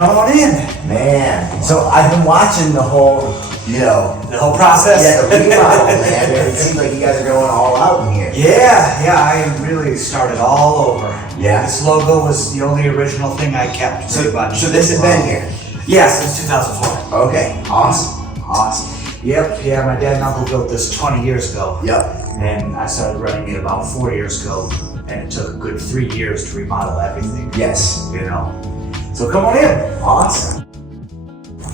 Come on in. Man, so I've been watching the whole, The whole process? yeah, the remodel, man. It seems like you guys are going all out in here. Yeah, I really started all over. Yeah. This logo was the only original thing I kept. So, pretty much. so this has been here. Yeah, since 2004. Okay, awesome. Yep, yeah, my dad and uncle built this 20 years ago. Yep. And I started running it about 4 years ago. And it took a good 3 years to remodel everything. Yes. So come on in. Awesome.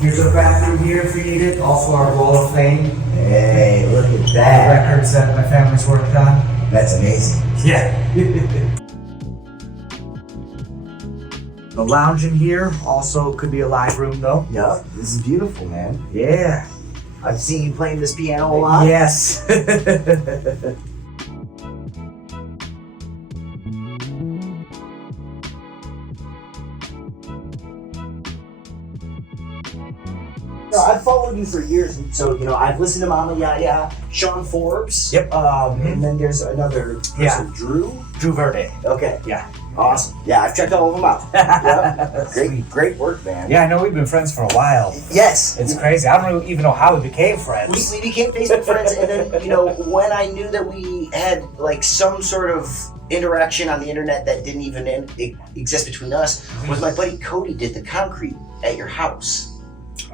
Here's our bathroom here if you need it. Also our wall of fame. Hey, look at The that. records that my family's worked on. That's amazing. Yeah. The lounge in here also could be a live room though. Yep, this is beautiful, man. Yeah. I've seen you playing this piano a lot. Yes. I've followed you for years, and so I've listened to Mama Yaya, Sean Forbes. Yep. And then there's another person, Yeah. Drew Verde. Okay. Yeah. Awesome. Yeah, I've checked all of them out. Yep. Great work, man. Yeah, I know we've been friends for a while. Yes. It's crazy. I don't even know how we became friends. We became Facebook friends, and then when I knew that we had like some sort of interaction on the internet that didn't even exist between us, was my buddy Cody did the concrete at your house.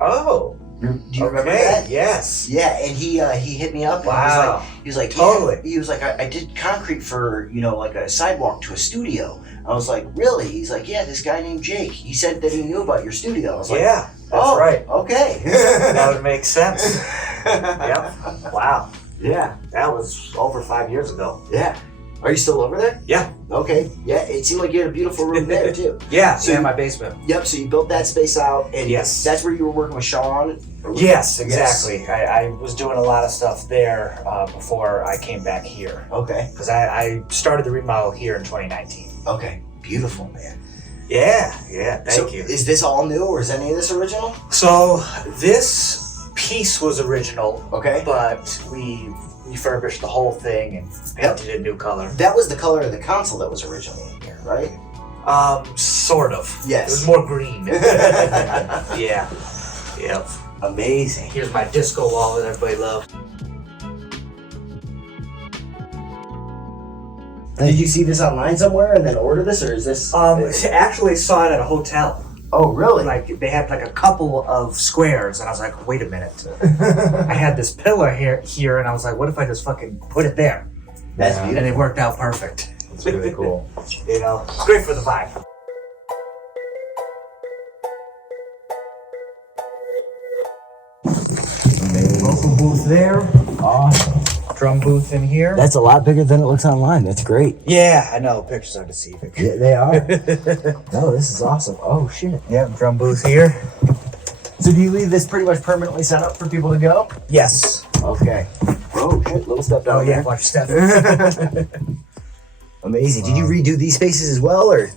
Oh. Do you remember that? Yes. Yeah, and he hit me up. And Wow. He was like, Totally. Yeah. He was like, I did concrete for like a sidewalk to a studio. I was like, really? He's like, yeah, this guy named Jake. He said that he knew about your studio. I was like, Yeah. That's oh, right. Okay. That would make sense. Yep. Wow. Yeah. That was over 5 years ago. Yeah. Are you still over there? Yeah. Okay. Yeah. It seemed like you had a beautiful room there too. Yeah. So in my basement. Yep. So you built that space out, and Yes. that's where you were working with Sean. Yes, exactly. I was doing a lot of stuff there before I came back here. Okay. Because I started the remodel here in 2019. Okay. Beautiful, man. Yeah, thank you. Is this all new, or is any of this original? So this piece was original, Okay. but we refurbished the whole thing and painted a new color. That was the color of the console that was originally in here, right? Sort of. Yes. It was more green. Yeah. Yep. Amazing. Here's my disco wall that everybody loves. Did you see this online somewhere and then order this, or is this? Actually saw it at a hotel. Oh, really? Like they had like a couple of squares, and I was like, wait a minate. I had this pillar here, and I was like, what if I just fucking put it there? That's And beautiful. it worked out perfect. It's really cool. It's great for the vibe. Vocal booth there. Awesome. Drum booth in here. That's a lot bigger than it looks online. That's great. Yeah, I know. Pictures are deceiving. Yeah, they are. No, this is awesome. Oh, shit. Yeah, drum booth here. So do you leave this pretty much permanently set up for people to go? Yes. Okay. Oh, shit. Little step down Oh yeah, there. watch your step. Amazing. Did you redo these spaces as well, or?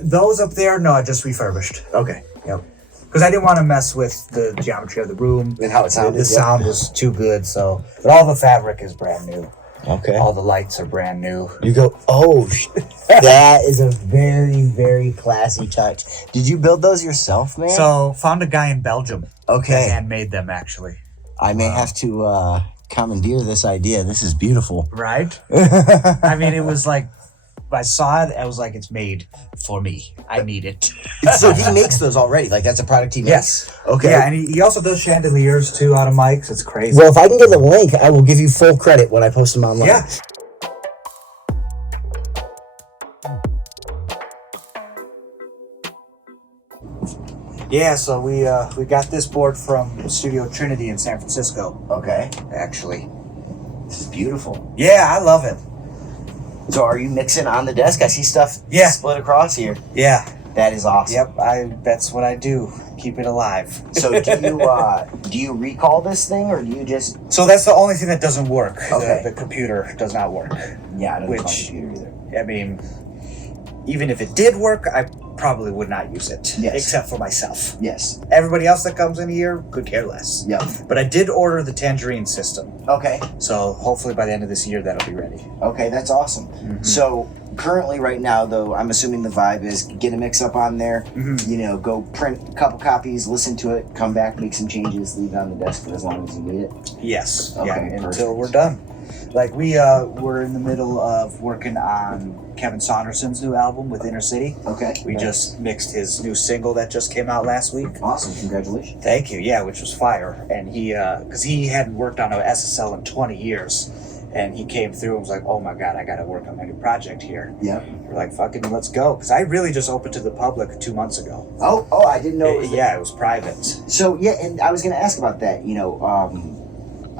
Those up there, no, I just refurbished. Okay. Yep. Because I didn't want to mess with the geometry of the room. And how it sounded. The yeah. sound was too good, so. But all the fabric is brand new. Okay. All the lights are brand new. You go, oh, that is a very, very classy touch. Did you build those yourself, man? So, found a guy in Belgium that Okay. handmade them, actually. I may have to commandeer this idea. This is beautiful. Right? I mean, it was like, I saw it, I was like, it's made for me. I need it. So he makes those already. Like, that's a product he makes? Yes. Okay. Yeah, and he also does chandeliers, too, out of mics. It's crazy. Well, if I can get the link, I will give you full credit when I post them online. Yeah. Yeah, so we got this board from Studio Trinity in San Francisco, Okay. actually. This is beautiful. Yeah, I love it. So are you mixing on the desk? I see stuff Yeah. split across here. Yeah. That is awesome. Yep, that's what I do. Keep it alive. So do you recall this thing, or do you just? So that's the only thing that doesn't work. Okay. The computer does not work. Yeah, I don't call Which- computer either. I mean, even if it did work, I probably would not use it. Yes. Except for myself. Yes. Everybody else that comes in here could care less. Yep. But I did order the Tangerine system. Okay. So hopefully by the end of this year, that'll be ready. Okay, that's awesome. Mhm. So currently right now though, I'm assuming the vibe is get a mix up on there, you know, go print a couple copies, listen to it, come back, make some changes, leave it on the desk for as long as you need it. Yes. Okay, Until perfect. we're done. Like we're in the middle of working on Kevin Saunderson's new album with Inner City. Okay. We just mixed his new single that just came out last week. Awesome, congratulations. Thank you. Yeah, which was fire. And he, because he hadn't worked on an SSL in 20 years, and he came through and was like, "Oh my God, I got to work on my new project here." Yep. We're like, "Fucking, let's go!" Because I really just opened to the public 2 months ago. Oh, I didn't know. It was private. So yeah, and I was going to ask about that. You know,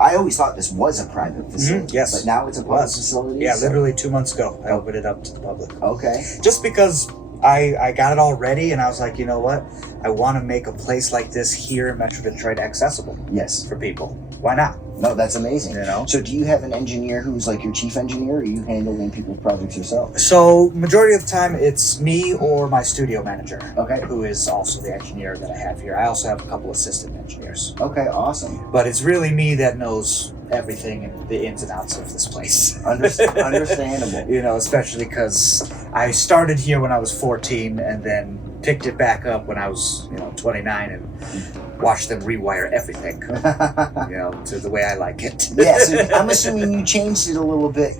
I always thought this was a private facility. Yes. But now it's a public facility? Yeah, so- literally 2 months ago, I opened it up to the public. Okay. Just because I got it all ready, and I was like, you know what? I want to make a place like this here in Metro Detroit accessible Yes. for people. Why not? No, that's amazing. You know? So do you have an engineer who's like your chief engineer, or are you handling people's projects yourself? So majority of the time, it's me or my studio manager. Okay. Who is also the engineer that I have here. I also have a couple assistant engineers. Okay, awesome. But it's really me that knows everything and the ins and outs of this place. Understandable. You know, especially because I started here when I was 14 and then picked it back up when I was, 29 and watched them rewire everything, to the way I like it. Yeah, so I'm assuming you changed it a little bit,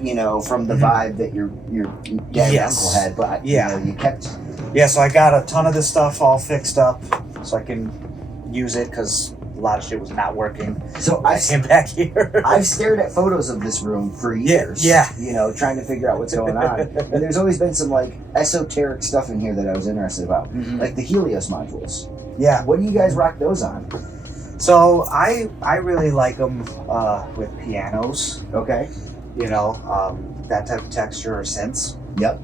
from the vibe that your dad and uncle had, but you kept. Yeah, so I got a ton of this stuff all fixed up so I can use it because a lot of shit was not working. So I came back here. I've stared at photos of this room for years. Yeah. Trying to figure out what's going on. And there's always been some like esoteric stuff in here that I was interested about, like the Helios modules. Yeah. What do you guys rock those on? So I really like them with pianos. Okay. That type of texture or synths. Yep.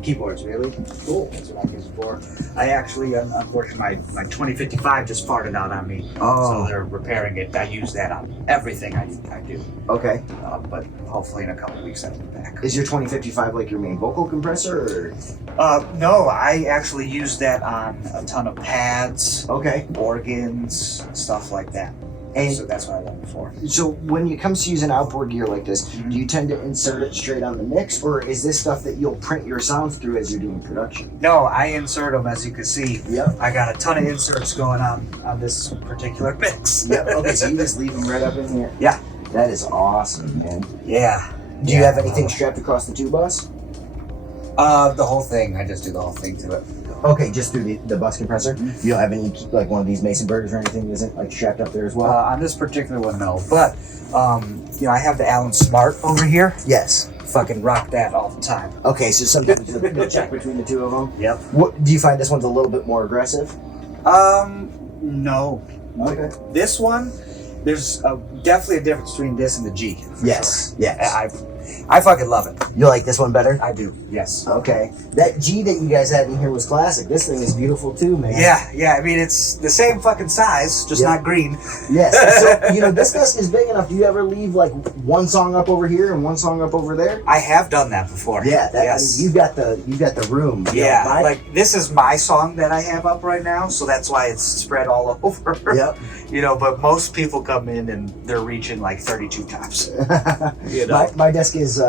Keyboards, really cool. That's what I use it for. I actually, unfortunately, my 2055 just farted out on me. Oh. So they're repairing it. I use that on everything I do. Okay. But hopefully in a couple weeks I'll be back. Is your 2055 like your main vocal compressor? Or? No, I actually use that on a ton of pads, Okay. organs, stuff like that. And so that's what I love it for. So when it comes to using outboard gear like this, do you tend to insert it straight on the mix, or is this stuff that you'll print your sounds through as you're doing production? No, I insert them, as you can see. Yep. I got a ton of inserts going on this particular mix. Yep. Okay, so you just leave them right up in here. Yeah. That is awesome, man. Yeah. Do you have anything strapped across the two bus? The whole thing. I just do the whole thing to it. Okay, just through the bus compressor? You don't have any, like one of these Mason burgers or anything that isn't like strapped up there as well? On this particular one, no. But, I have the Allen Smart over here. Yes. Fucking rock that all the time. Okay, so sometimes you'll check between the two of them? Yep. What, do you find this one's a little bit more aggressive? No. Okay. This one, there's definitely a difference between this and the G. Yes. Sure. Yes. I fucking love it. You like this one better? I do. Yes. Okay. That G that you guys had in here was classic. This thing is beautiful too, man. Yeah. I mean, it's the same fucking size, just not green. Yes. So, this desk is big enough. Do you ever leave like one song up over here and one song up over there? I have done that before. Yeah. Yes. You got the room. Yeah. Like this is my song that I have up right now, so that's why it's spread all over. Yep. But most people come in and they're reaching like 32 tops. My desk is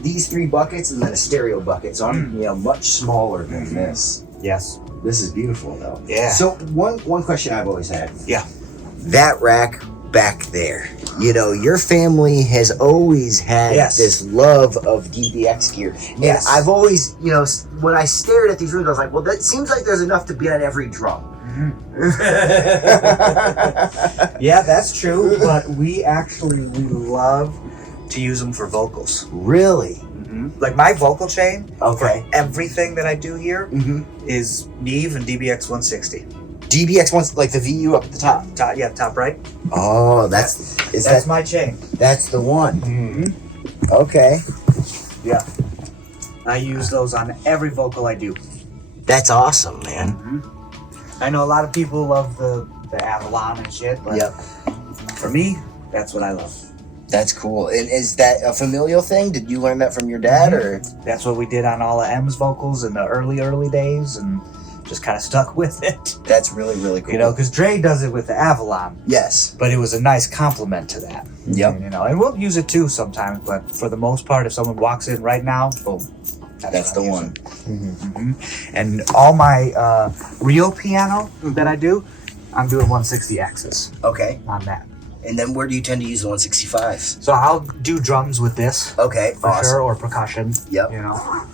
these three buckets and then a stereo bucket, so I'm much smaller than this. Yes. This is beautiful though. Yeah. So one question I've always had. Yeah. That rack back there. Your family has always had this love of DBX gear. And I've always, when I stared at these rooms, I was like, well, that seems like there's enough to be on every drum. Yeah, that's true, but we love to use them for vocals. Really? Like my vocal chain, Okay. for everything that I do here is Neve and DBX 160. DBX one's like the VU up at the top. Top right. Oh, that's my chain. That's the one. Okay. Yeah. I use those on every vocal I do. That's awesome, man. I know a lot of people love the Avalon and shit, but for me, that's what I love. That's cool. And is that a familial thing? Did you learn that from your dad, or? That's what we did on all of M's vocals in the early days, and just kind of stuck with it. That's really, really cool. Because Dre does it with the Avalon. Yes. But it was a nice compliment to that. Yep. And we'll use it too sometimes, but for the most part, if someone walks in right now, boom. That's the one. And all my real piano that I do, I'm doing 160 axis Okay. on that. And then where do you tend to use the 165s? So I'll do drums with this Okay, for awesome. sure, or percussion. Yep. You know,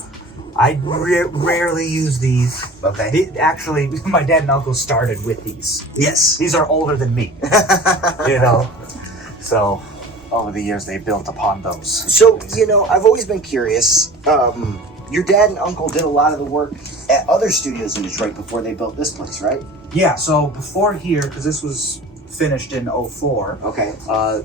I rarely use these. Okay. Actually, my dad and uncle started with these. Yes. These are older than me. You know, so over the years they built upon those. So, you know, I've always been curious. Your dad and uncle did a lot of the work at other studios in Detroit before they built this place, right? Yeah. So before here, because this was finished in 04. Okay.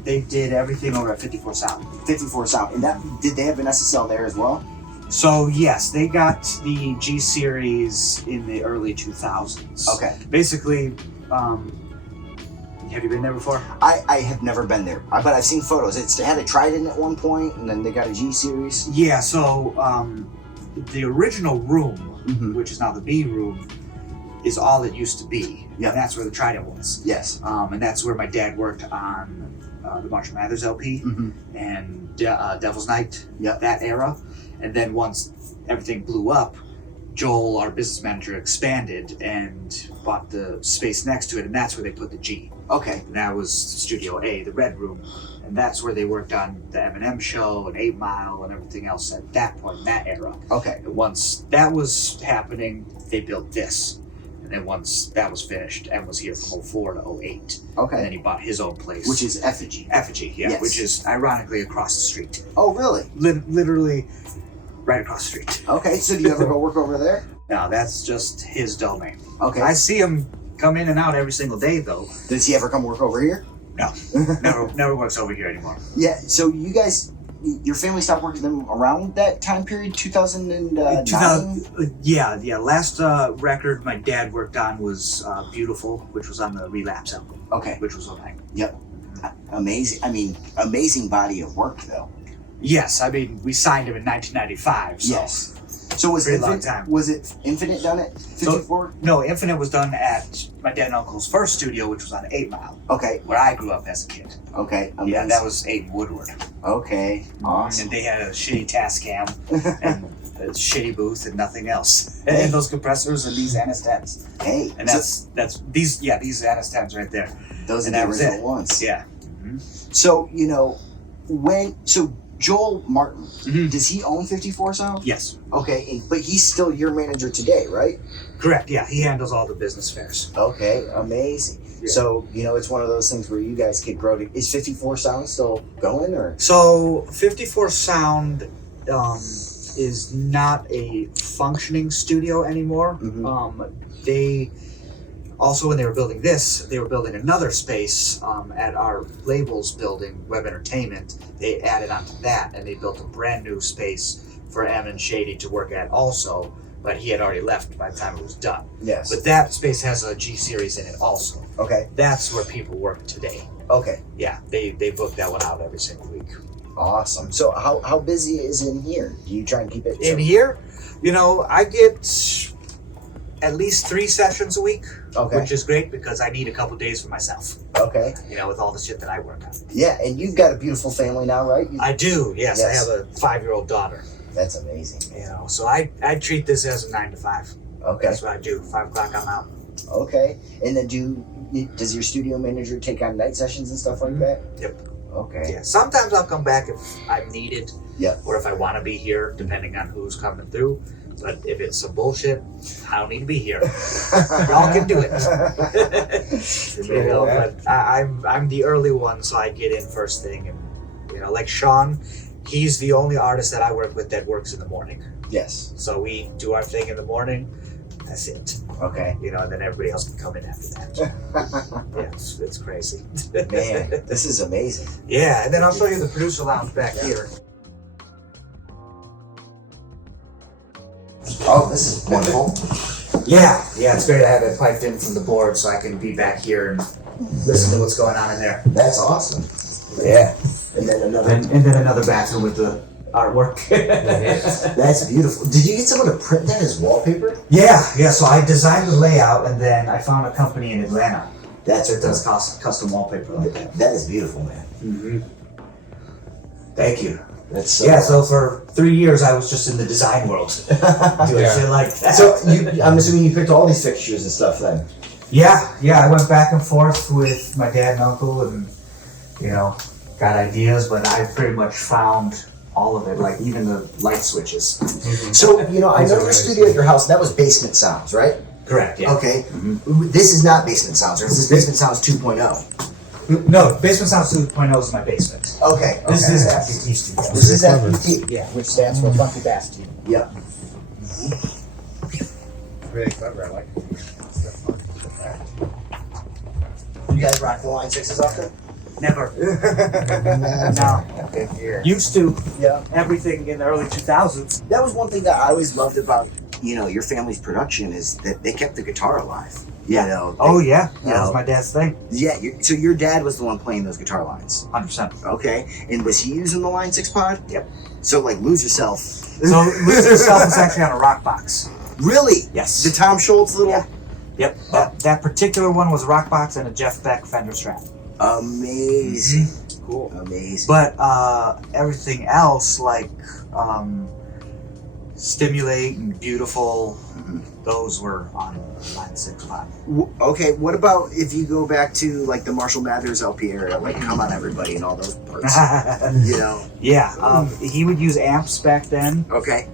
They did everything over at 54 Sound. 54 Sound. And that did they have an SSL there as well? So yes, they got the G series in the early 2000s. Okay. Basically, have you been there before? I have never been there, but I've seen photos. It had a Trident at one point, and then they got a G series. Yeah. So the original room, which is now the B room, is all it used to be. Yeah. And that's where the Trident was. Yes. And that's where my dad worked on the Marshall Mathers LP and Devil's Night, Yep. that era. And then once everything blew up, Joel, our business manager, expanded and bought the space next to it, and that's where they put the G. Okay. And that was Studio A, the Red Room. And that's where they worked on the M&M show and 8 Mile and everything else at that point, in that era. Okay. And once that was happening, they built this. And then once that was finished, M was here from 04 to 08. Okay. And then he bought his own place. Which is Effigy. Effigy, yeah. Yes. Which is ironically across the street. Oh, really? Literally right across the street. Okay. So do you ever go work over there? No, that's just his domain. Okay. I see him come in and out every single day, though. Does he ever come work over here? No, never works over here anymore. Yeah. So you guys, your family stopped working with them around that time period, 2009? 2000, yeah. Last record my dad worked on was Beautiful, which was on the Relapse album. Okay. Which was 09. Yep. Amazing. I mean, amazing body of work, though. Yes, I mean, we signed him in 1995. So. Yes. So was Pretty long time. Was it Infinite done at 54? No, Infinite was done at my dad and uncle's first studio, which was on 8 Mile, Okay. where I grew up as a kid. Okay. Yeah, Amazing. that was Aiden Woodward. Okay. Awesome. And they had a shitty Tascam and a shitty booth and nothing else. And those compressors and these Annis-10s. Hey. And that's these Annis-10s right there. Those are and the that was original it. ones. Yeah. So, you know, Joel Martin, does he own 54 Sound? Yes. Okay, but he's still your manager today, right? Correct. Yeah, he handles all the business fairs. Okay, amazing. Yeah. So, you know, it's one of those things where you guys could grow to... Is 54 Sound still going, or...? So 54 Sound is not a functioning studio anymore. They also, when they were building this, they were building another space at our labels building, Web Entertainment. They added onto that, and they built a brand new space for M and Shady to work at also, but he had already left by the time it was done. Yes. But that space has a G series in it also. Okay. That's where people work today. Okay. Yeah, they book that one out every single week. Awesome. So how busy is in here? Do you try and keep it... In here, you know, I get at least 3 sessions a week, which is great because I need a couple days for myself. Okay. You know, with all the shit that I work on. Yeah, and you've got a beautiful family now, right? I do, yes. I have a 5-year-old daughter. That's amazing. You know, so I treat this as a 9 to 5. Okay. That's what I do. 5 o'clock, I'm out. Okay. And then does your studio manager take on night sessions and stuff like that? Yep. Okay. Yeah. Sometimes I'll come back if I'm needed. Yeah. Or if I want to be here, depending on who's coming through. But if it's some bullshit, I don't need to be here. Y'all can do it. You know, but I'm the early one, so I get in first thing. And you know, like Sean, he's the only artist that I work with that works in the morning. Yes. So we do our thing in the morning. That's it. Okay. You know, and then everybody else can come in after that. Yeah, it's crazy. Man, this is amazing. Yeah, and then I'll show you the producer lounge back here. Oh, this is wonderful. Yeah, it's great to have it piped in from the board so I can be back here and listen to what's going on in there. That's awesome. Yeah. And then another. And then another bathroom with the artwork. That's beautiful. Did you get someone to print that as wallpaper? Yeah. So I designed the layout and then I found a company in Atlanta that does custom wallpaper like that. That is beautiful, man. Mm-hmm. Thank you. That's So for 3 years I was just in the design world doing shit like that. So I'm assuming you picked all these fixtures and stuff then. Yeah, I went back and forth with my dad and uncle, and got ideas, but I pretty much found all of it, like even the light switches. Mm-hmm. So I know your studio at your house. That was Basement Sounds, right? Correct. Yeah. Okay. Mm-hmm. This is not Basement Sounds, right? This is Basement Sounds 2.0. No, Basement Sounds 2.0 is my basement. Okay. This is F.B.T. studio. This is F.B.T. Yeah, which stands for Funky Bass Team. Yep. Really clever, I like it. You guys rock the Line 6s often? Never. No. Yeah. Used to. Yeah. Everything in the early 2000s. That was one thing that I always loved about your family's production is that they kept the guitar alive. Yeah. That was my dad's thing. Yeah. So your dad was the one playing those guitar lines. 100%. Okay. And was he using the Line 6 pod? Yep. So like Lose Yourself. So Lose Yourself is actually on a rock box. Really? Yes. The Tom Schultz little. Yeah. Yep. That particular one was a rock box and a Jeff Beck Fender Strat. Amazing. Mm-hmm. Cool. Amazing. But everything else, like Stimulate and Beautiful, those were on Line 6 pod. Okay, what about if you go back to like the Marshall Mathers LP era, like Come On Everybody and all those parts? Yeah, he would use amps back then. Okay.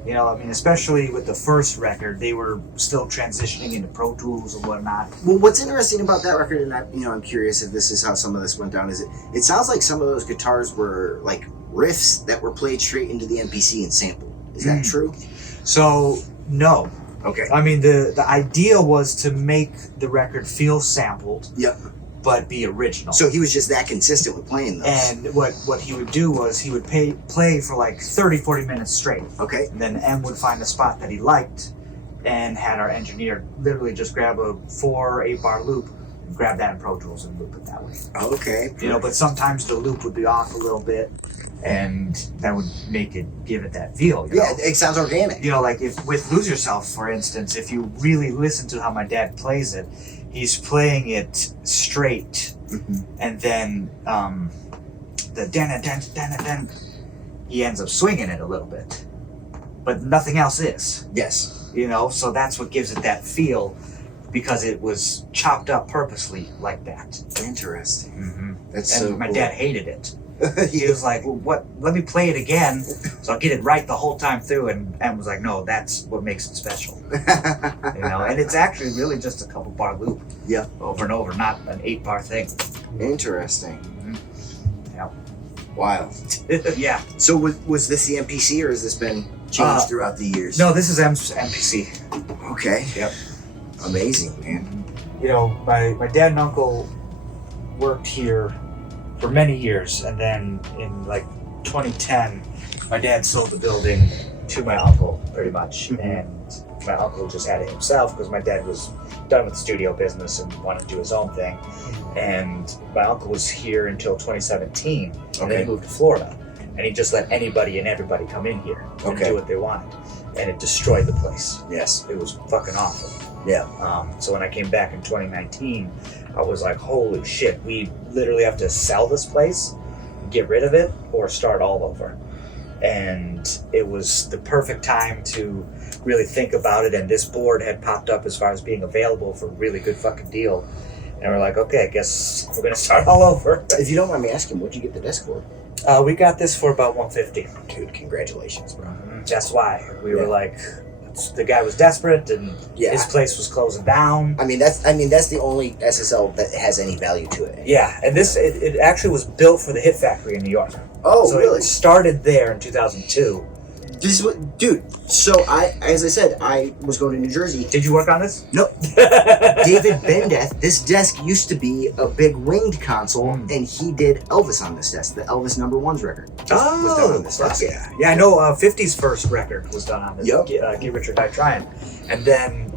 Especially with the first record, they were still transitioning into Pro Tools and whatnot. Well, what's interesting about that record, and I'm curious if this is how some of this went down, is it sounds like some of those guitars were like riffs that were played straight into the MPC and sampled. Is that true? So, no. Okay. The idea was to make the record feel sampled. Yep. But be original. So he was just that consistent with playing those. And what he would do was he would play for like 30-40 minutes straight. Okay. And then M would find a spot that he liked and had our engineer literally just grab a 4 or 8 bar loop and grab that in Pro Tools and loop it that way. Okay. But sometimes the loop would be off a little bit and that would give it that feel. Yeah, it sounds organic. Like if with Lose Yourself, for instance, if you really listen to how my dad plays it, he's playing it straight, and then the den, he ends up swinging it a little bit, but nothing else is. Yes. So that's what gives it that feel, because it was chopped up purposely like that. Interesting. That's and so my cool. dad hated it. He was like, well, what? Let me play it again, so I'll get it right the whole time through. And was like, no, that's what makes it special. And it's actually really just a couple bar loop. Yeah. Over and over, not an 8 bar thing. Interesting. Yeah. Wild. Yeah. So was this the MPC, or has this been changed throughout the years? No, this is MPC. Okay. Yep. Amazing, man. My dad and uncle worked here for many years, and then in like 2010 my dad sold the building to my uncle pretty much, and my uncle just had it himself because my dad was done with the studio business and wanted to do his own thing. And my uncle was here until 2017, and then he moved to Florida, and he just let anybody and everybody come in here and do what they wanted, and it destroyed the place. Yes. It was fucking awful. Yeah. So when I came back in 2019, I was like, holy shit, we literally have to sell this place, get rid of it, or start all over. And it was the perfect time to really think about it, and this board had popped up as far as being available for a really good fucking deal. And we're like, okay, I guess we're gonna start all over. If you don't mind me asking, what'd you get the disc for? We got this for about $150. Dude, congratulations, bro. That's why. We were like, the guy was desperate, and his place was closing down. That's the only SSL that has any value to it. Yeah, and it actually was built for the Hit Factory in New York. Oh, so really? It started there in 2002. This is what, dude. So as I said, I was going to New Jersey. Did you work on this? Nope. David Bendeth. This desk used to be a big winged console, and he did Elvis on this desk. The Elvis '1's record was done on this desk. Yeah, I know. 50's first record was done on this. Yep. Get Rich or Die Trying, and then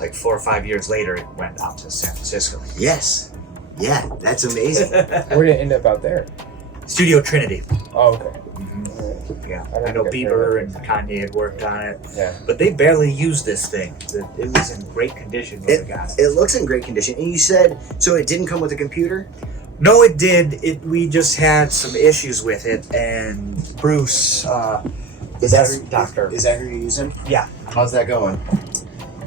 like 4 or 5 years later, it went out to San Francisco. Yes. Yeah, that's amazing. Where did it end up out there? Studio Trinity. Oh, okay. Yeah, I know Bieber and Kanye had worked on it. Yeah. But they barely used this thing. It was in great condition when we got it. It looks in great condition. And you said, so it didn't come with a computer? No, it did. We just had some issues with it, and Bruce, Is that doctor. Is that who you're using? Yeah. How's that going?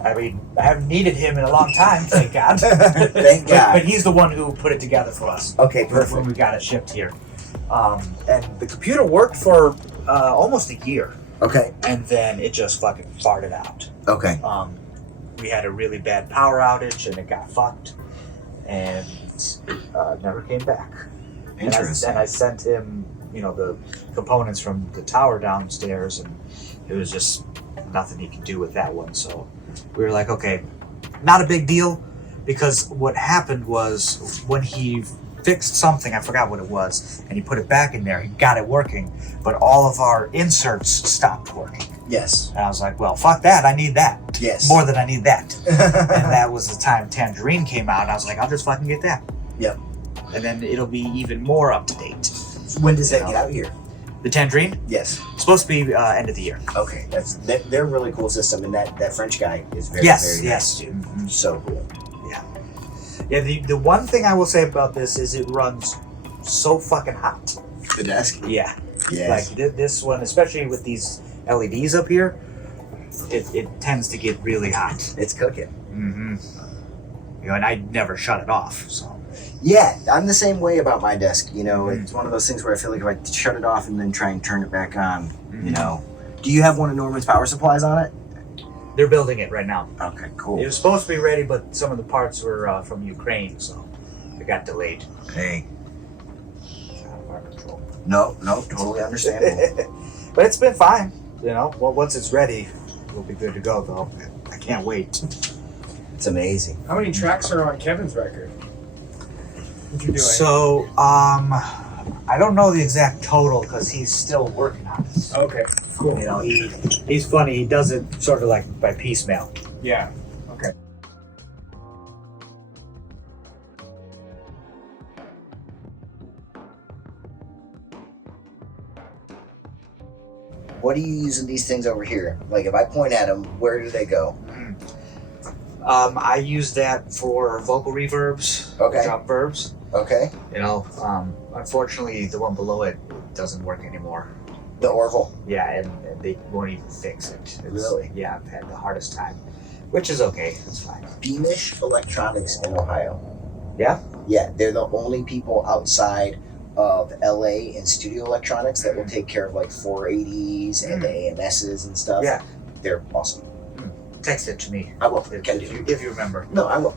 I mean, I haven't needed him in a long time, thank God. Thank God. But he's the one who put it together for us. Okay, When perfect. we got it shipped here. And the computer worked for almost a year, Okay. and then it just fucking farted out. Okay. We had a really bad power outage, and it got fucked, and never came back. Interesting. And I sent him, the components from the tower downstairs, and it was just nothing he could do with that one. So we were like, okay, not a big deal, because what happened was when he fixed something, I forgot what it was, and he put it back in there, he got it working, but all of our inserts stopped working. Yes. And I was like, well, fuck that, I need that. Yes. More than I need that. And that was the time Tangerine came out, and I was like, I'll just fucking get that. Yep. And then it'll be even more up to date. When does that get out here? The Tangerine? Yes. It's supposed to be end of the year. Okay. They're a really cool system, and that French guy is very Yes, very yes. nice. Mhm. So cool. Yeah, the one thing I will say about this is it runs so fucking hot. The desk. Yeah. Yes. Like this one, especially with these LEDs up here, it tends to get really hot. It's cooking. Mm-hmm. And I never shut it off, so. Yeah, I'm the same way about my desk. It's one of those things where I feel like if I shut it off and then try and turn it back on, Do you have one of Norman's power supplies on it? They're building it right now. Okay, It cool. was supposed to be ready, but some of the parts were from Ukraine, so it got delayed. Hey. It's out of our control. No, totally understandable. But it's been fine, Well, once it's ready, we'll be good to go, though. I can't wait. It's amazing. How many tracks are on Kevin's record? What you doing? So, I don't know the exact total because he's still working on it. Okay, cool. He's funny. He does it sort of like by piecemeal. Yeah. Okay. What are you using these things over here? Like if I point at them, where do they go? I use that for vocal reverbs, Okay. drop verbs. Okay. Unfortunately, the one below it doesn't work anymore. The Orville. Yeah, and they won't even fix it. Really? Yeah, I've had the hardest time, which is okay. It's fine. Beamish Electronics in Ohio. Yeah? Yeah, they're the only people outside of LA and Studio Electronics that will take care of like 480s and the AMSs and stuff. Yeah. They're awesome. Text it to me. I will. If you remember. No, I will.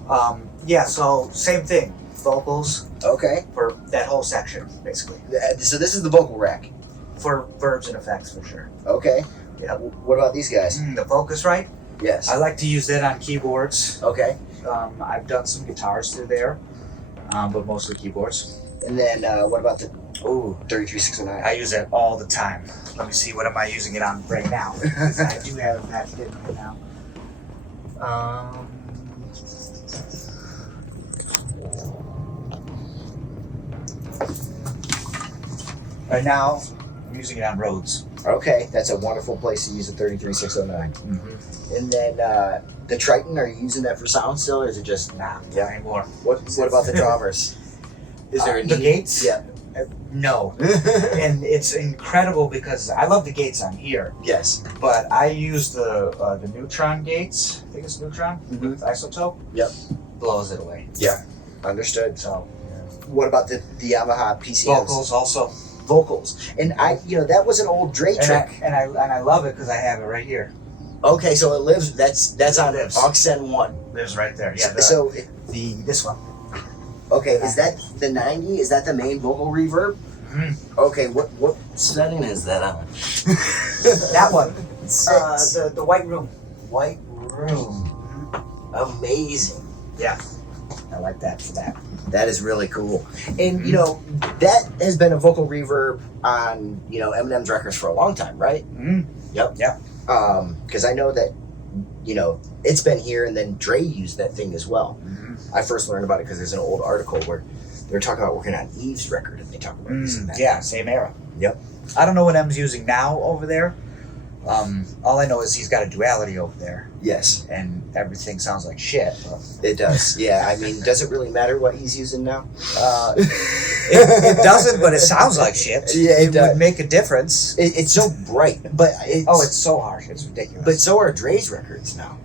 Yeah, so same thing. Vocals Okay. for that whole section, basically. So this is the vocal rack. For verbs and effects, for sure. Okay. Yeah. What about these guys? The Focusrite. Yes. I like to use that on keyboards. Okay. I've done some guitars through there, but mostly keyboards. And then what about the Ooh, 33609? I use that all the time. Let me see, what am I using it on right now? 'Cause I do have that hidden right now. Right now, I'm using it on Rhodes. Okay, that's a wonderful place to use a 33609. Mm-hmm. And then the Triton, are you using that for sound still, or is it just Not anymore. What about the drummers? Is there a the need? gates? Yeah. No. And it's incredible because I love the gates on here, Yes. but I use the Neutron gates. I think it's Neutron Mhm. with isotope. Yep. Blows it away. Yeah. Understood. So What about the Yamaha PCMs? vocals also. Vocals. And that was an old Dre And trick. I love it because I have it right here. Okay, so it lives. That's on lives. Aux 1. There's right there. Yeah. So This one. okay, is that the 90? Is that the main vocal reverb? Mhm. Okay, what setting is that on? That one. Six. The white room. White room. Amazing. Yeah. I like that for that. That is really cool. And that has been a vocal reverb on Eminem's records for a long time, right? Mm-hmm. Yep. Yeah. Because I know that it's been here, and then Dre used that thing as well. Mm-hmm. I first learned about it because there's an old article where they're talking about working on Eve's record, and they talk about this and that. Yeah, same era. Yep. I don't know what M's using now over there, All I know is he's got a duality over there, Yes, and everything sounds like shit. But, it does. Yeah, I mean, does it really matter what he's using now? it doesn't, but it sounds like shit. Yeah, it does. would make a difference. It's so bright, but It's so harsh. It's ridiculous. but so are Dre's records now.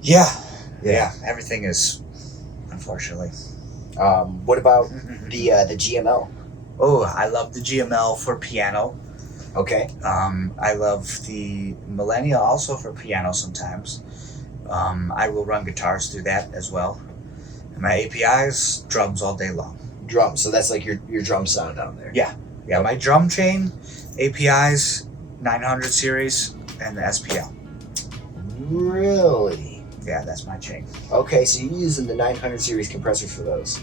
yeah. Everything is, unfortunately. What about the GML? Oh, I love the GML for piano. Okay. I love the Millennia also for piano sometimes. I will run guitars through that as well. And my APIs, drums all day long. Drums. So that's like your drum sound down there. Yeah, my drum chain, APIs, 900 series, and the SPL. Really? Yeah, that's my chain. Okay, so you're using the 900 series compressor for those.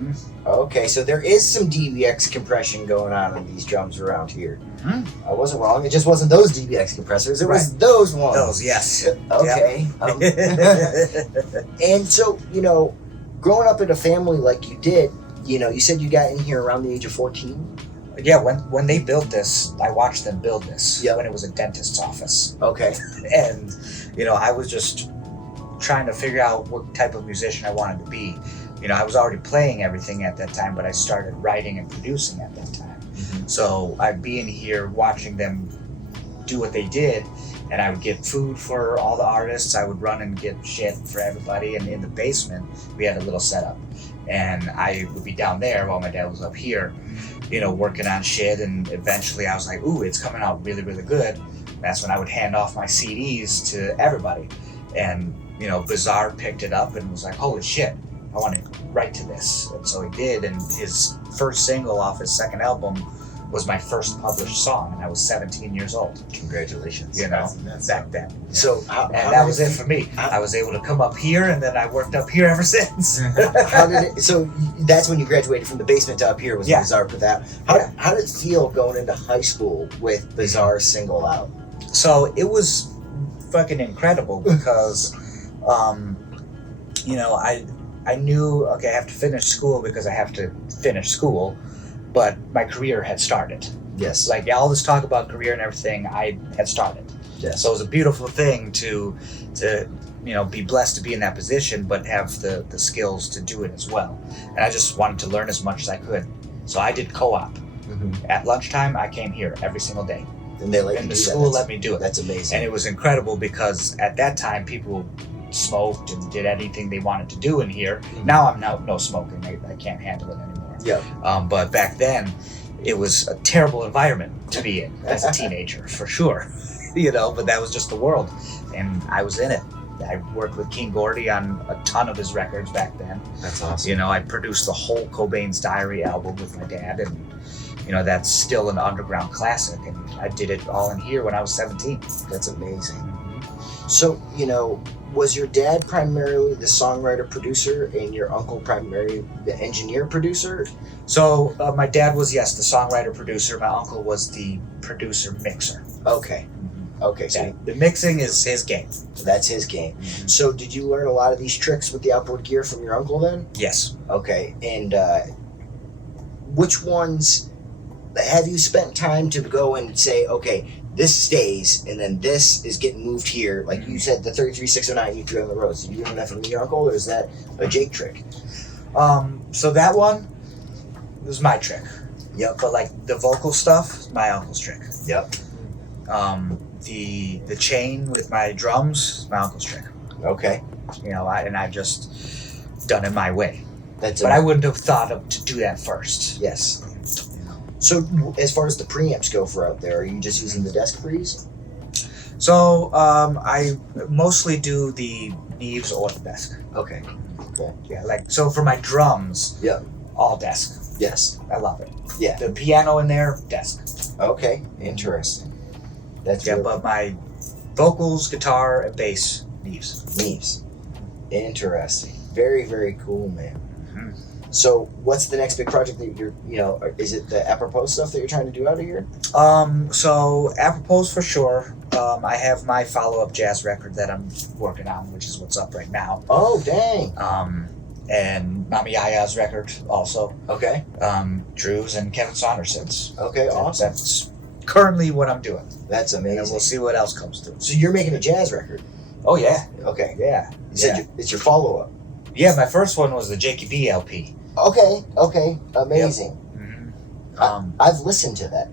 Mhm. Okay, so there is some DBX compression going on these drums around here. Mhm. I wasn't wrong. It just wasn't those DBX compressors. It was those ones. Those, yes. Okay. And so, growing up in a family like you did, you said you got in here around the age of 14? Yeah, when they built this, I watched them build this Yep. when it was a dentist's office. Okay. And, I was just trying to figure out what type of musician I wanted to be. I was already playing everything at that time, but I started writing and producing at that time. So I'd be in here watching them do what they did, and I would get food for all the artists. I would run and get shit for everybody. And in the basement, we had a little setup. And I would be down there while my dad was up here, working on shit. And eventually I was like, ooh, it's coming out really, really good. That's when I would hand off my CDs to everybody. And, Bizarre picked it up and was like, holy shit, I want to write to this. And so he did. And his first single off his second album was my first published song, and I was 17 years old. Congratulations. Back then. So that was it for me. I was able to come up here, and then I worked up here ever since. How did it? So that's when you graduated from the basement to up here. Was Bizarre for that? How did it feel going into high school with Bizarre's single out? So it was fucking incredible because, I knew, okay, I have to finish school because I have to finish school, but my career had started. Yes. Like all this talk about career and everything, I had started. Yes. So it was a beautiful thing to be blessed to be in that position, but have the skills to do it as well. And I just wanted to learn as much as I could. So I did co-op. At lunchtime, I came here every single day. And they let you and do the that. school let me do it. That's amazing. And it was incredible because at that time, people smoked and did anything they wanted to do in here. Now I'm no smoking. I can't handle it anymore. Yeah. But back then, it was a terrible environment to be in as a teenager, for sure. But that was just the world, and I was in it. I worked with King Gordy on a ton of his records back then. That's awesome. I produced the whole Cobain's Diary album with my dad, and that's still an underground classic. And I did it all in here when I was 17. That's amazing. So, was your dad primarily the songwriter producer and your uncle primarily the engineer producer? So my dad was, yes, the songwriter producer. My uncle was the producer mixer. Okay. Okay, so the mixing is his game. That's his game. So did you learn a lot of these tricks with the outboard gear from your uncle then? Yes. Okay, and which ones have you spent time to go and say, okay, this stays, and then this is getting moved here? Like you said, the 33609 you threw on the roads. Did you learn that from your uncle, or is that a Jake trick? So that one was my trick. Yep. But like the vocal stuff, my uncle's trick. Yep. The chain with my drums, my uncle's trick. Okay. I just done it my way. But I wouldn't have thought of to do that first. Yes. So as far as the preamps go for out there, are you just using the desk pre's? So I mostly do the Neves or the desk. Okay. Okay. Yeah, so for my drums, Yeah. all desk. Yes. I love it. Yeah. The piano in there, desk. Okay. Interesting. That's but my vocals, guitar, and bass, Neves. Interesting. Very, very cool, man. So what's the next big project that you're, is it the apropos stuff that you're trying to do out of here? So apropos for sure. I have my follow-up jazz record that I'm working on, which is what's up right now. Oh, dang. And Mama Yaya's record also. Okay. Drew's and Kevin Saunderson's. Okay, awesome. That's currently what I'm doing. That's And amazing. we'll see what else comes through. So you're making a jazz record. Oh yeah, Okay. yeah, You said it's your follow-up. yeah. My first one was the Jakey B LP. Okay. Amazing. I've listened to that.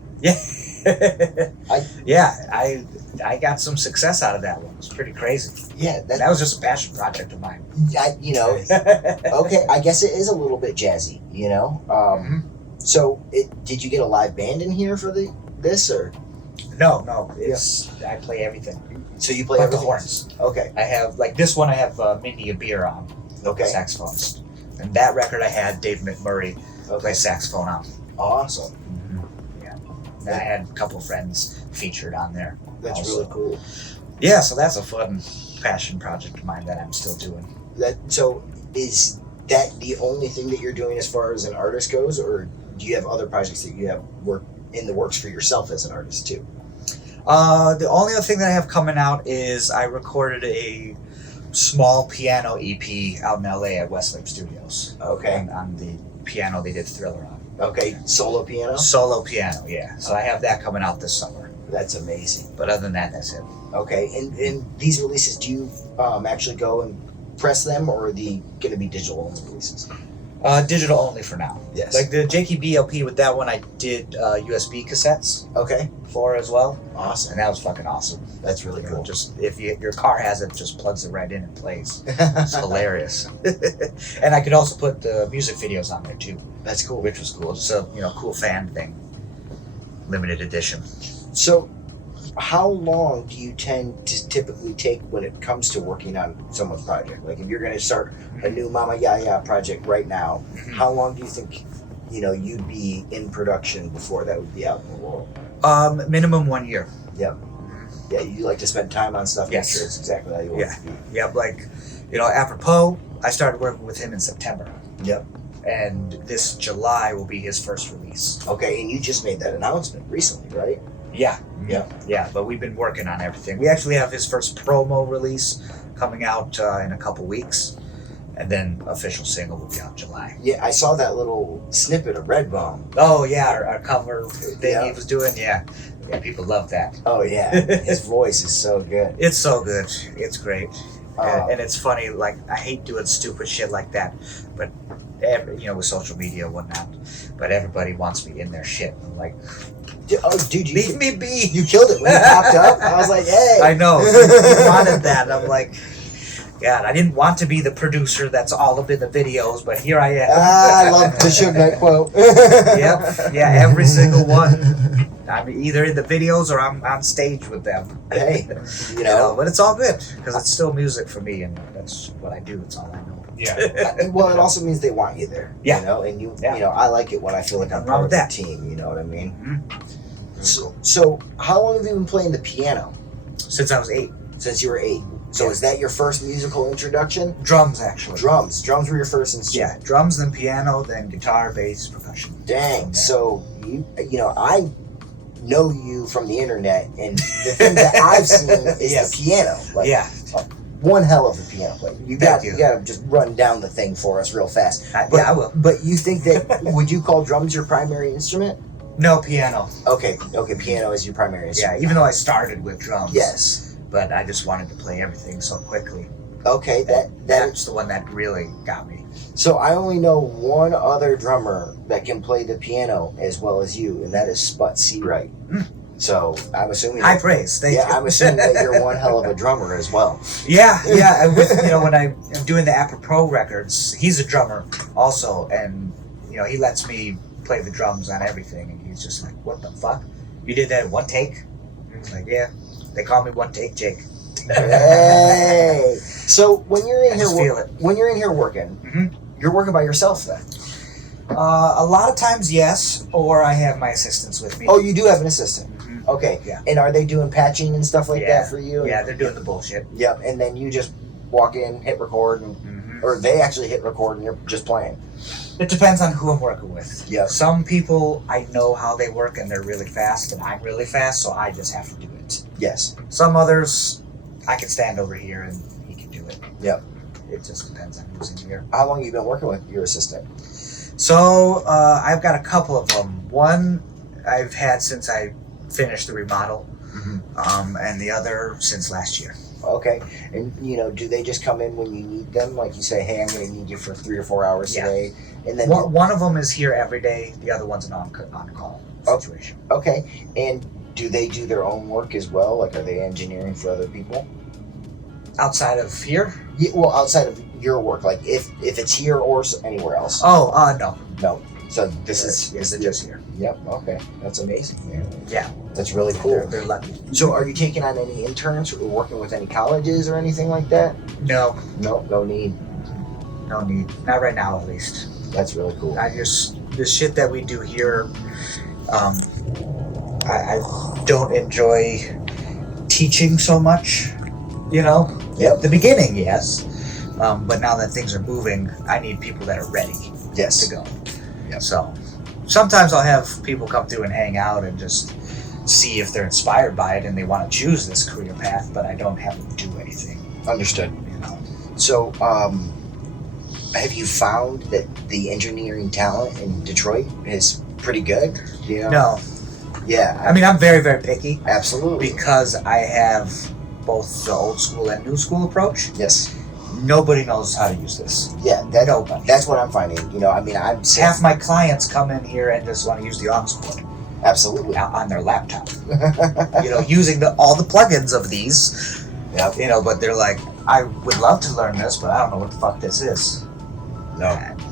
I got some success out of that one. It was pretty crazy. Yeah, That was just a passion project of mine. Okay, I guess it is a little bit jazzy, So, did you get a live band in here for this, or? No, I play everything. So you play But the everything? horns. Okay, I have, like this one I have Mindy Beer on, okay, saxophonist. And that record I had Dave McMurray play saxophone on. awesome. Yeah. And I had a couple of friends featured on there. That's also. really cool. Yeah, so that's a fun passion project of mine that I'm still doing. So, is that the only thing that you're doing as far as an artist goes, or do you have other projects that you have in the works for yourself as an artist too? The only other thing that I have coming out is I recorded a small piano EP out in LA at Westlake Studios. Okay. And on the piano they did Thriller on. Okay, solo piano? Solo piano, yeah. So I have that coming out this summer. That's amazing. But other than that, that's it. Okay, and these releases, do you actually go and press them, or are they going to be digital only releases? Digital only for now. Yes. Like the JKB LP, with that one I did USB cassettes Okay, for as well. awesome. And that was fucking awesome. That's really You know, cool. just if your car has it, just plugs it right in and plays. It's hilarious. And I could also put the music videos on there too, That's cool. which was cool. Just a cool fan thing, limited edition. So, how long do you tend to typically take when it comes to working on someone's project? Like, if you're going to start a new Mama Yaya project right now, how long do you think, you'd be in production before that would be out in the world? Minimum 1 year. Yep. Yeah, you like to spend time on stuff. Yes. Make sure it's exactly how you want it to be. Yep. Like, apropos, I started working with him in September. Yep. And this July will be his first release. Okay, and you just made that announcement recently, right? Yeah. Yeah. Yeah, but we've been working on everything. We actually have his first promo release coming out in a couple weeks. And then official single will be out in July. Yeah, I saw that little snippet of Redbone. Oh, yeah, our cover thing Yeah. he was doing. Yeah, people love that. Oh, yeah. His voice is so good. It's so good. It's great. Uh, And it's funny, like, I hate doing stupid shit like that. But, with social media and whatnot. But everybody wants me in their shit. I'm like, dude, leave me be. you killed it when it popped up. I was like, hey. I know. You wanted that. And I'm like, God, I didn't want to be the producer that's all up in the videos, but here I am. I love the Suge Knight quote. Yep. Yeah, every single one. I'm either in the videos or I'm on stage with them. Hey, But it's all good because it's still music for me, and that's what I do. It's all I know. Yeah. Well, it also means they want you there. Yeah. And Yeah. I like it when I feel like I'm Nothing wrong part of with the that. team. You know what I mean? Mhm. So, how long have you been playing the piano? Since I was 8. Since you were 8. So, Yeah. is that your first musical introduction? Drums, actually. Drums. Drums were your first instrument. Yeah, drums, then piano, then guitar, bass, percussion. Dang. Yeah. So I know you from the internet, and the thing that I've seen is Yes. the piano. Like, Yeah. one hell of a piano player. You Thank got you. to just run down the thing for us real fast. I will. But you think that would you call drums your primary instrument? No, piano. Okay, piano is your primary instrument. Yeah, even though I started with drums. Yes. But I just wanted to play everything so quickly. Okay, That's the one that really got me. so I only know one other drummer that can play the piano as well as you, and that is F.B.T. Wright. So I'm assuming High praise. Thank you. I'm assuming that you're one hell of a drummer as well. Yeah. And with, when I am doing the Apropos records, he's a drummer also, and he lets me play the drums on everything, and he's just like, "What the fuck? You did that in one take?" It's like, yeah, they call me One Take Jake. Hey. So when you're in I here, just feel it. when you're in here working, Mhm. you're working by yourself then. A lot of times, yes, or I have my assistants with me. Oh, you do have an assistant. Mhm. Okay. Yeah. And are they doing patching and stuff like Yeah. that for you? Yeah, they're doing the bullshit. Yep. And then you just walk in, hit record, and or they actually hit record, and you're just playing. It depends on who I'm working with. Yeah. Some people, I know how they work and they're really fast, and I'm really fast, so I just have to do it. Yes. Some others, I can stand over here and he can do it. Yep. It just depends on who's in here. How long have you been working with your assistant? So I've got a couple of them. One I've had since I finished the remodel, and the other since last year. Okay. And, do they just come in when you need them? Like you say, hey, I'm going to need you for 3 or 4 hours today. And then One of them is here every day. The other one's an on-call situation. Okay. And do they do their own work as well? Like, are they engineering for other people? Outside of here? Yeah, well, outside of your work, like if it's here or anywhere else. Oh, no. No. So this is just here. Yep. Okay. That's amazing, man. Yeah. That's really cool. They're lucky. So are you taking on any interns or working with any colleges or anything like that? No. No need. No need. Not right now, at least. That's really cool. The shit that we do here, I don't enjoy teaching so much, Yep. The beginning, yes. But now that things are moving, I need people that are ready Yes. to go. Yep. So sometimes I'll have people come through and hang out and just see if they're inspired by it and they want to choose this career path, but I don't have them do anything. Understood. So, have you found that the engineering talent in Detroit is pretty good? No. Yeah. I mean, I'm very, very picky Absolutely. because I have both the old school and new school approach. Yes. Nobody knows how to use this. Yeah. Nobody. That's what I'm finding. I'm Half my clients come in here and just want to use the aux cord absolutely. on their laptop. Using all the plugins of these. Yep. But they're like, I would love to learn this, but I don't know what the fuck this is. No.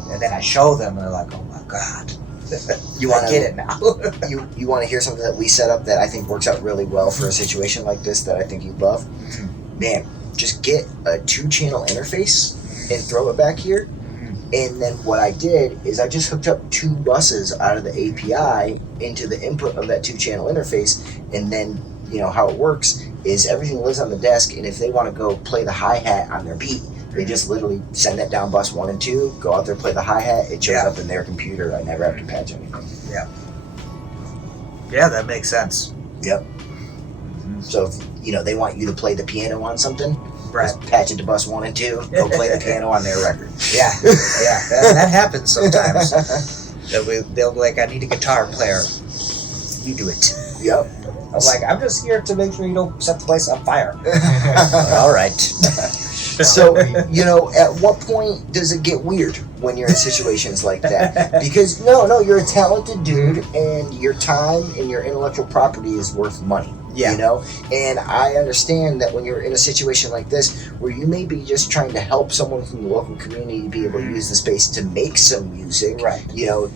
And then I show them, and they're like, oh my god. You want I get it now. you want to hear something that we set up that I think works out really well for a situation like this that I think you'd love? Man, just get a 2-channel interface and throw it back here. And then what I did is I just hooked up 2 buses out of the API into the input of that 2-channel interface. And then, how it works is everything lives on the desk. And if they want to go play the hi-hat on their beat, they just literally send that down bus 1 and 2, go out there, play the hi-hat. It shows up in their computer. I never have to patch anything. Yeah. Yeah, that makes sense. Yep. So if, they want you to play the piano on something, Right. just patch it to bus 1 and 2, go play the piano on their record. Yeah. That happens sometimes. They'll be like, I need a guitar player. You do it. Yep. I'm like, I'm just here to make sure you don't set the place on fire. All right. So, at what point does it get weird when you're in situations like that? Because, no, you're a talented dude, and your time and your intellectual property is worth money. Yeah. And I understand that when you're in a situation like this, where you may be just trying to help someone from the local community be able to use the space to make some music, Right.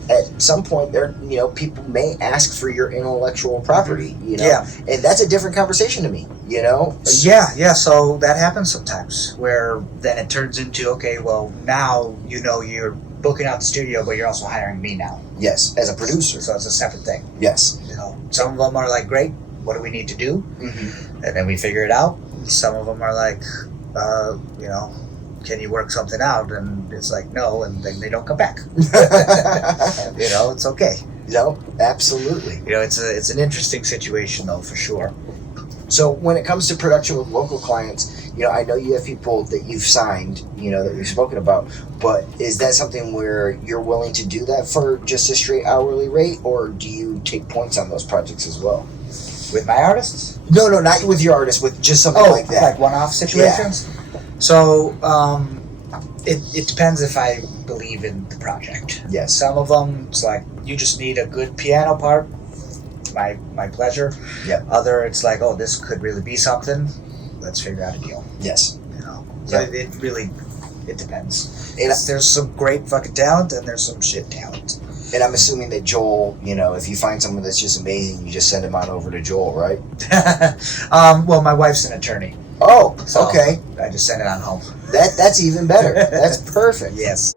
At some point there, people may ask for your intellectual property, Yeah. and that's a different conversation to me, Yeah, so that happens sometimes where then it turns into, okay, well, now you're booking out the studio, but you're also hiring me now. Yes, as a producer. So it's a separate thing. Yes. Some of them are like, great, what do we need to do? Mm-hmm. And then we figure it out. Some of them are like, can you work something out? And it's like, no, and then they don't come back. It's okay. Absolutely. It's an interesting situation though, for sure. So when it comes to production with local clients, I know you have people that you've signed, that we've spoken about, but is that something where you're willing to do that for just a straight hourly rate, or do you take points on those projects as well? With my artists? No, not with your artists, with just something like that. Like one-off situations? Yeah. So, it depends if I believe in the project. Yes. Some of them, it's like, you just need a good piano part, my pleasure. Yeah. Other, it's like, oh, this could really be something. Let's figure out a deal. Yes. So it depends. And There's some great fucking talent and there's some shit talent. And I'm assuming that Joel, if you find someone that's just amazing, you just send him on over to Joel, right? Well, my wife's an attorney. Oh, So okay. I just send it on home. That's even better. That's perfect. Yes.